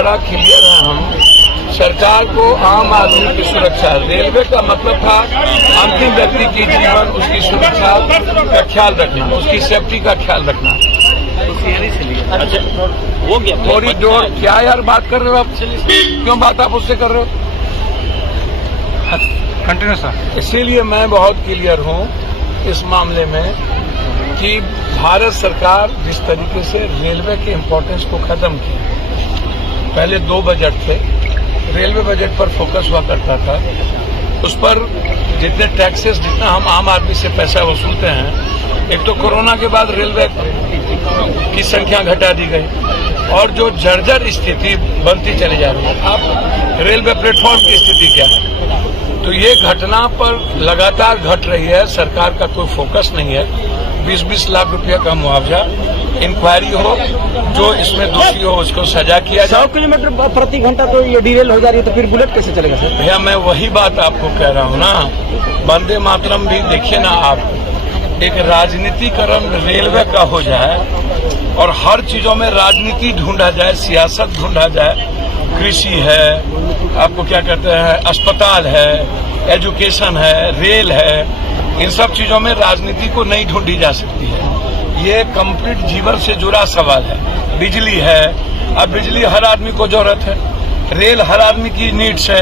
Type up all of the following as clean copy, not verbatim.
बड़ा क्लियर है हम। सरकार को आम आदमी की सुरक्षा, रेलवे का मतलब था अंतिम व्यक्ति की जीवन, उसकी सुरक्षा का ख्याल रखना, उसकी सेफ्टी का ख्याल रखना। अच्छा वो क्या कॉरिडोर क्या यार बात कर रहे हो आप? क्यों बात आप उससे कर रहे हो? Continue sir. इसीलिए मैं बहुत क्लियर हूं इस मामले में कि भारत सरकार जिस तरीके से रेलवे के इम्पोर्टेंस को खत्म किया, पहले 2 बजट थे, रेलवे बजट पर फोकस हुआ करता था, उस पर जितने टैक्सेस, जितना हम आम आदमी से पैसा वसूलते हैं, एक तो कोरोना के बाद रेलवे की संख्या घटा दी गई और जो जर्जर स्थिति बनती चली जा रही है। अब रेलवे प्लेटफॉर्म की स्थिति क्या है? तो ये घटना पर लगातार घट रही है, सरकार का कोई फोकस नहीं है। 20-20 लाख रुपया का मुआवजा, इंक्वायरी हो, जो इसमें दोषी हो उसको सजा किया जाए। 100 किलोमीटर प्रति घंटा तो ये डीरेल हो जा रही है, तो फिर बुलेट कैसे चलेगा सर? भैया मैं वही बात आपको कह रहा हूँ ना, वंदे मातरम भी देखिए ना आप, एक राजनीतिकरण रेलवे का हो जाए और हर चीजों में राजनीति ढूंढा जाए, सियासत ढूंढा जाए, कृषि है, आपको क्या कहते हैं, अस्पताल है, एजुकेशन है, रेल है, इन सब चीजों में राजनीति को नहीं ढूंढी जा सकती है। ये कंप्लीट जीवन से जुड़ा सवाल है। बिजली है, अब बिजली हर आदमी को जरूरत है, रेल हर आदमी की नीड्स है।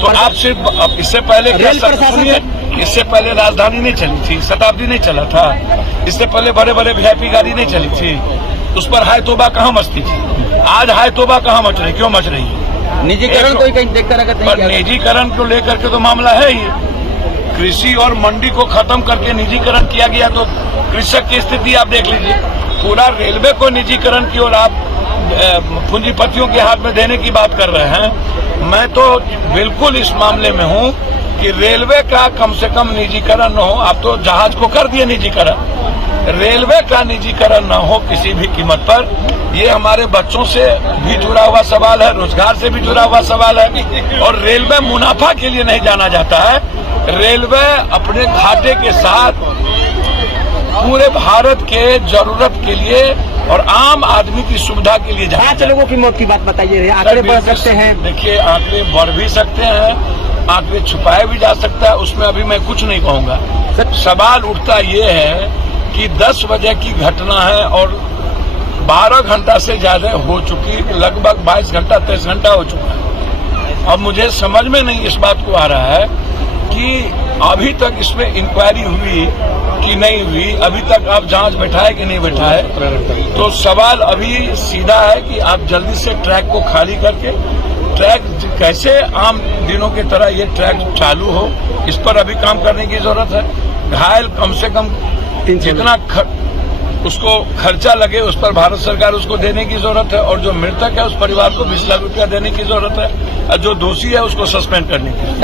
तो आप सिर्फ इससे पहले क्या सुनिए, इससे पहले राजधानी नहीं चली थी, शताब्दी नहीं चला था, इससे पहले बड़े बड़े वीआईपी गाड़ी नहीं चली थी, उस पर हाय तोबा कहाँ मचती थी? आज हाय तोबा कहाँ मच रही? क्यों मच रही है? निजीकरण कोई कहीं देखकर अगर पर निजीकरण को लेकर के तो मामला है ही। कृषि और मंडी को खत्म करके निजीकरण किया गया, तो कृषक की स्थिति आप देख लीजिए। पूरा रेलवे को निजीकरण की और आप पूंजीपतियों के हाथ में देने की बात कर रहे हैं। मैं तो बिल्कुल इस मामले में हूं कि रेलवे का कम से कम निजीकरण न हो। आप तो जहाज को कर दिए निजीकरण, रेलवे का निजीकरण न हो किसी भी कीमत पर। ये हमारे बच्चों से भी जुड़ा हुआ सवाल है, रोजगार से भी जुड़ा हुआ सवाल है। और रेलवे मुनाफा के लिए नहीं जाना जाता है, रेलवे अपने घाटे के साथ पूरे भारत के जरूरत के लिए और आम आदमी की सुविधा के लिए जाना। 5 लोगों की मौत की बात बताइए, आंकड़े बढ़ सकते हैं? देखिए आंकड़े बढ़ भी सकते हैं, आंकड़े छुपाए भी जा सकता है, उसमें अभी मैं कुछ नहीं कहूंगा। सवाल उठता ये है कि 10 बजे की घटना है और 12 घंटा से ज्यादा हो चुकी, लगभग 22 घंटा 23 घंटा हो चुका है। अब मुझे समझ में नहीं इस बात को आ रहा है कि अभी तक इसमें इंक्वायरी हुई कि नहीं हुई, अभी तक आप जांच बैठाए कि नहीं बैठाए। तो सवाल अभी सीधा है कि आप जल्दी से ट्रैक को खाली करके, ट्रैक कैसे आम दिनों की तरह ये ट्रैक चालू हो, इस पर अभी काम करने की जरूरत है। घायल कम से कम जितना उसको खर्चा लगे उस पर भारत सरकार उसको देने की जरूरत है, और जो मृतक है उस परिवार को 20 लाख रुपया देने की जरूरत है, और जो दोषी है उसको सस्पेंड करने की।